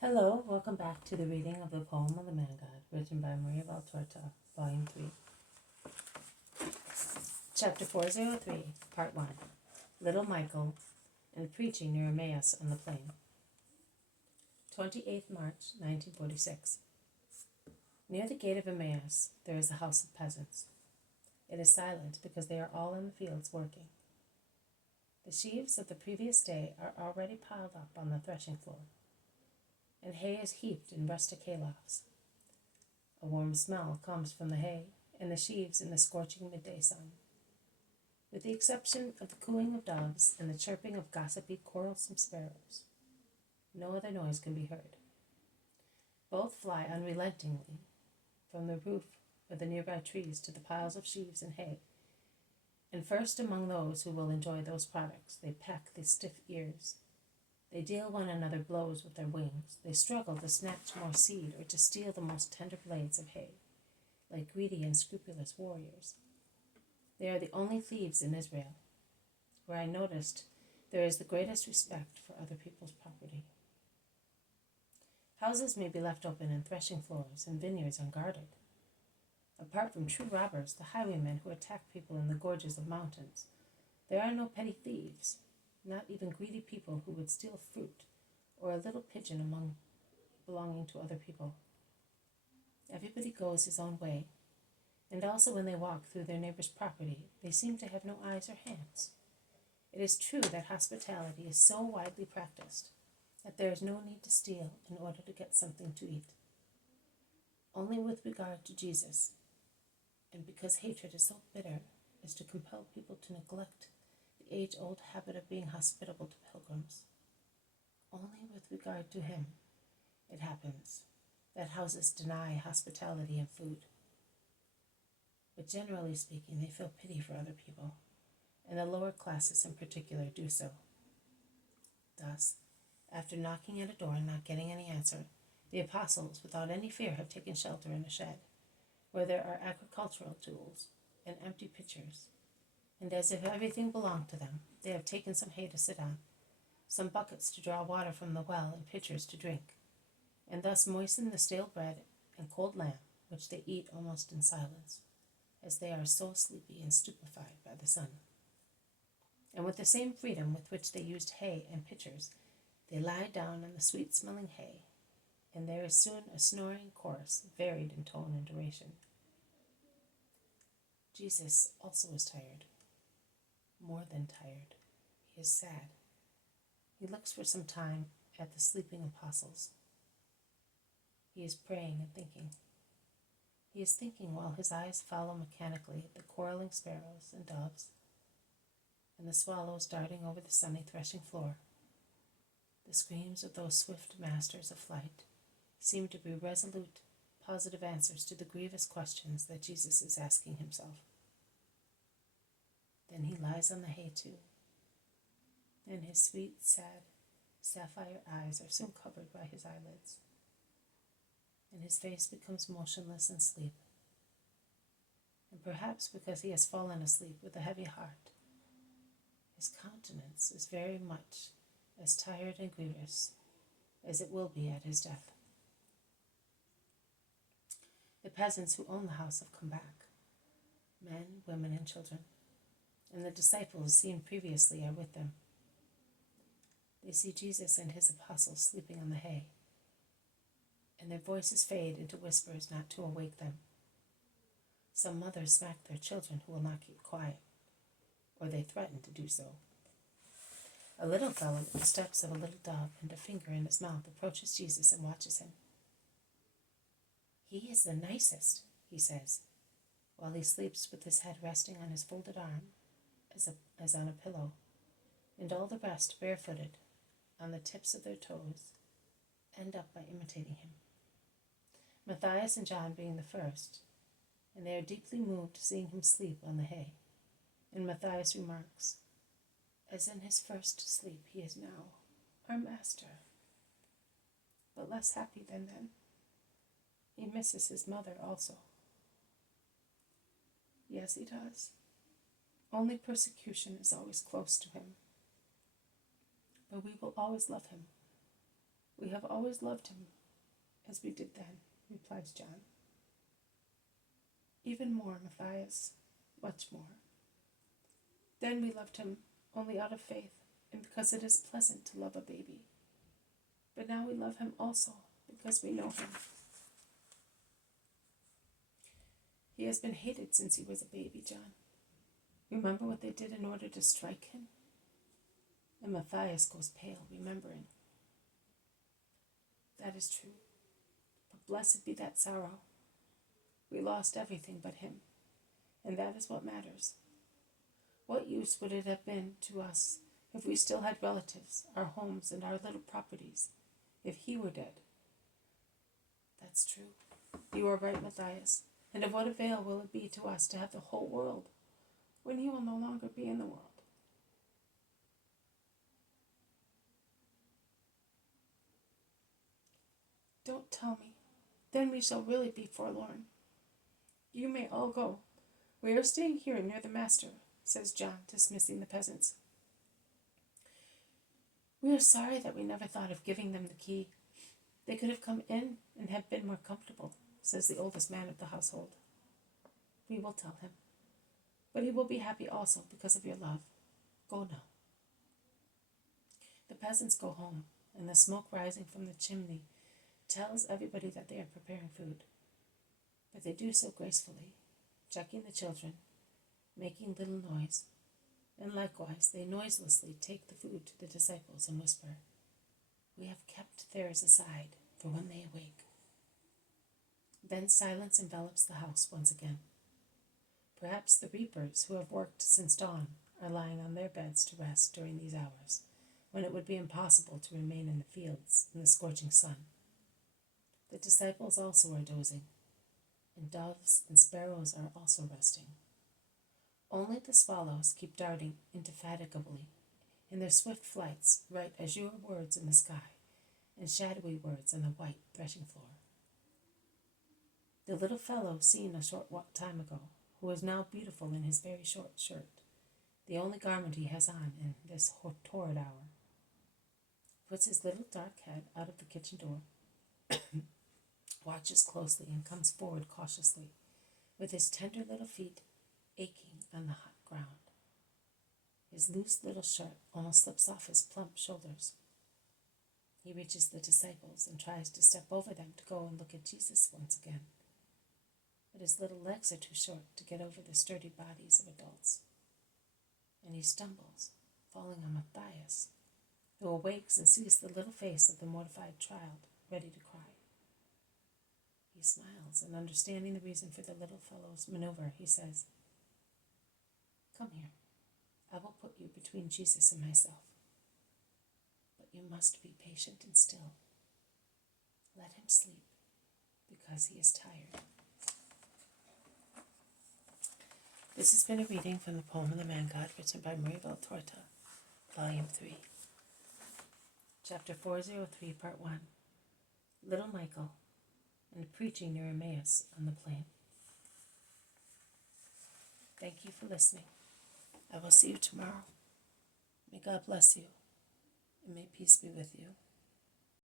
Hello, welcome back to the reading of the poem of the Man God, written by Maria Valtorta, Volume 3. Chapter 403, Part 1. Little Michael and Preaching near Emmaus on the Plain. 28th March, 1946. Near the gate of Emmaus, there is a house of peasants. It is silent because they are all in the fields working. The sheaves of the previous day are already piled up on the threshing floor, and hay is heaped in rustic haylofts. A warm smell comes from the hay and the sheaves in the scorching midday sun. With the exception of the cooing of doves and the chirping of gossipy, quarrelsome sparrows, no other noise can be heard. Both fly unrelentingly from the roof of the nearby trees to the piles of sheaves and hay, and first among those who will enjoy those products, they peck the stiff ears. They deal one another blows with their wings. They struggle to snatch more seed or to steal the most tender blades of hay, like greedy and scrupulous warriors. They are the only thieves in Israel, where I noticed there is the greatest respect for other people's property. Houses may be left open and threshing floors and vineyards unguarded. Apart from true robbers, the highwaymen who attack people in the gorges of mountains, there are no petty thieves, not even greedy people who would steal fruit or a little pigeon belonging to other people. Everybody goes his own way, and also when they walk through their neighbor's property, they seem to have no eyes or hands. It is true that hospitality is so widely practiced that there is no need to steal in order to get something to eat. Only with regard to Jesus, and because hatred is so bitter as to compel people to neglect the age-old habit of being hospitable to pilgrims, only with regard to him, it happens that houses deny hospitality and food. But generally speaking, they feel pity for other people, and the lower classes in particular do so. Thus, after knocking at a door and not getting any answer, the apostles, without any fear, have taken shelter in a shed, where there are agricultural tools and empty pitchers, and as if everything belonged to them, they have taken some hay to sit on, some buckets to draw water from the well, and pitchers to drink, and thus moisten the stale bread and cold lamb, which they eat almost in silence, as they are so sleepy and stupefied by the sun. And with the same freedom with which they used hay and pitchers, they lie down in the sweet-smelling hay, and there is soon a snoring chorus, varied in tone and duration. Jesus also is tired, more than tired. He is sad. He looks for some time at the sleeping apostles. He is praying and thinking. He is thinking while his eyes follow mechanically the quarreling sparrows and doves, and the swallows darting over the sunny threshing floor. The screams of those swift masters of flight seem to be resolute, positive answers to the grievous questions that Jesus is asking himself. Then he lies on the hay too, and his sweet, sad, sapphire eyes are soon covered by his eyelids, and his face becomes motionless in sleep. And perhaps because he has fallen asleep with a heavy heart, his countenance is very much as tired and grievous as it will be at his death. The peasants who own the house have come back, men, women, and children, and the disciples seen previously are with them. They see Jesus and his apostles sleeping on the hay, and their voices fade into whispers not to awake them. Some mothers smack their children who will not keep quiet, or they threaten to do so. A little fellow with the steps of a little dove and a finger in his mouth approaches Jesus and watches him. "He is the nicest," he says, while he sleeps with his head resting on his folded arm as on a pillow, and all the rest, barefooted, on the tips of their toes, end up by imitating him. Matthias and John being the first, and they are deeply moved seeing him sleep on the hay. And Matthias remarks, "As in his first sleep he is now our master, but less happy than then. He misses his mother also." Yes, he does. Only persecution is always close to him, but we will always love him, We have always loved him as we did then, replies John. Even more, Matthias, much more. Then we loved him only out of faith and because it is pleasant to love a baby. But now we love him also because we know him. He has been hated since he was a baby, John. Remember what they did in order to strike him? And Matthias goes pale, remembering. That is true. But blessed be that sorrow. We lost everything but him, and that is what matters. What use would it have been to us if we still had relatives, our homes, and our little properties, if he were dead? That's true. You are right, Matthias. And of what avail will it be to us to have the whole world when he will no longer be in the world? Don't tell me. Then we shall really be forlorn. You may all go. We are staying here near the master, says John, dismissing the peasants. We are sorry that we never thought of giving them the key. They could have come in and have been more comfortable, says the oldest man of the household. We will tell him. But he will be happy also because of your love. Go now. The peasants go home, and the smoke rising from the chimney tells everybody that they are preparing food. But they do so gracefully, checking the children, making little noise, and likewise they noiselessly take the food to the disciples and whisper, We have kept theirs aside for when they awake. Then silence envelops the house once again. Perhaps the reapers who have worked since dawn are lying on their beds to rest during these hours, when it would be impossible to remain in the fields in the scorching sun. The disciples also are dozing, and doves and sparrows are also resting. Only the swallows keep darting indefatigably in their swift flights, right azure words in the sky and shadowy words on the white threshing floor. The little fellow seen a short time ago, who is now beautiful in his very short shirt, the only garment he has on in this torrid hour, puts his little dark head out of the kitchen door, watches closely, and comes forward cautiously, with his tender little feet aching on the hot ground. His loose little shirt almost slips off his plump shoulders. He reaches the disciples and tries to step over them to go and look at Jesus once again. But his little legs are too short to get over the sturdy bodies of adults. And he stumbles, falling on Matthias, who awakes and sees the little face of the mortified child, ready to cry. He smiles, and understanding the reason for the little fellow's maneuver, he says, Come here. I will put you between Jesus and myself. But you must be patient and still. Let him sleep, because he is tired. This has been a reading from the poem of the Man God, written by Marie Valtorta, Volume 3. Chapter 403, Part 1. Little Michael, and preaching near Emmaus on the plain. Thank you for listening. I will see you tomorrow. May God bless you, and may peace be with you.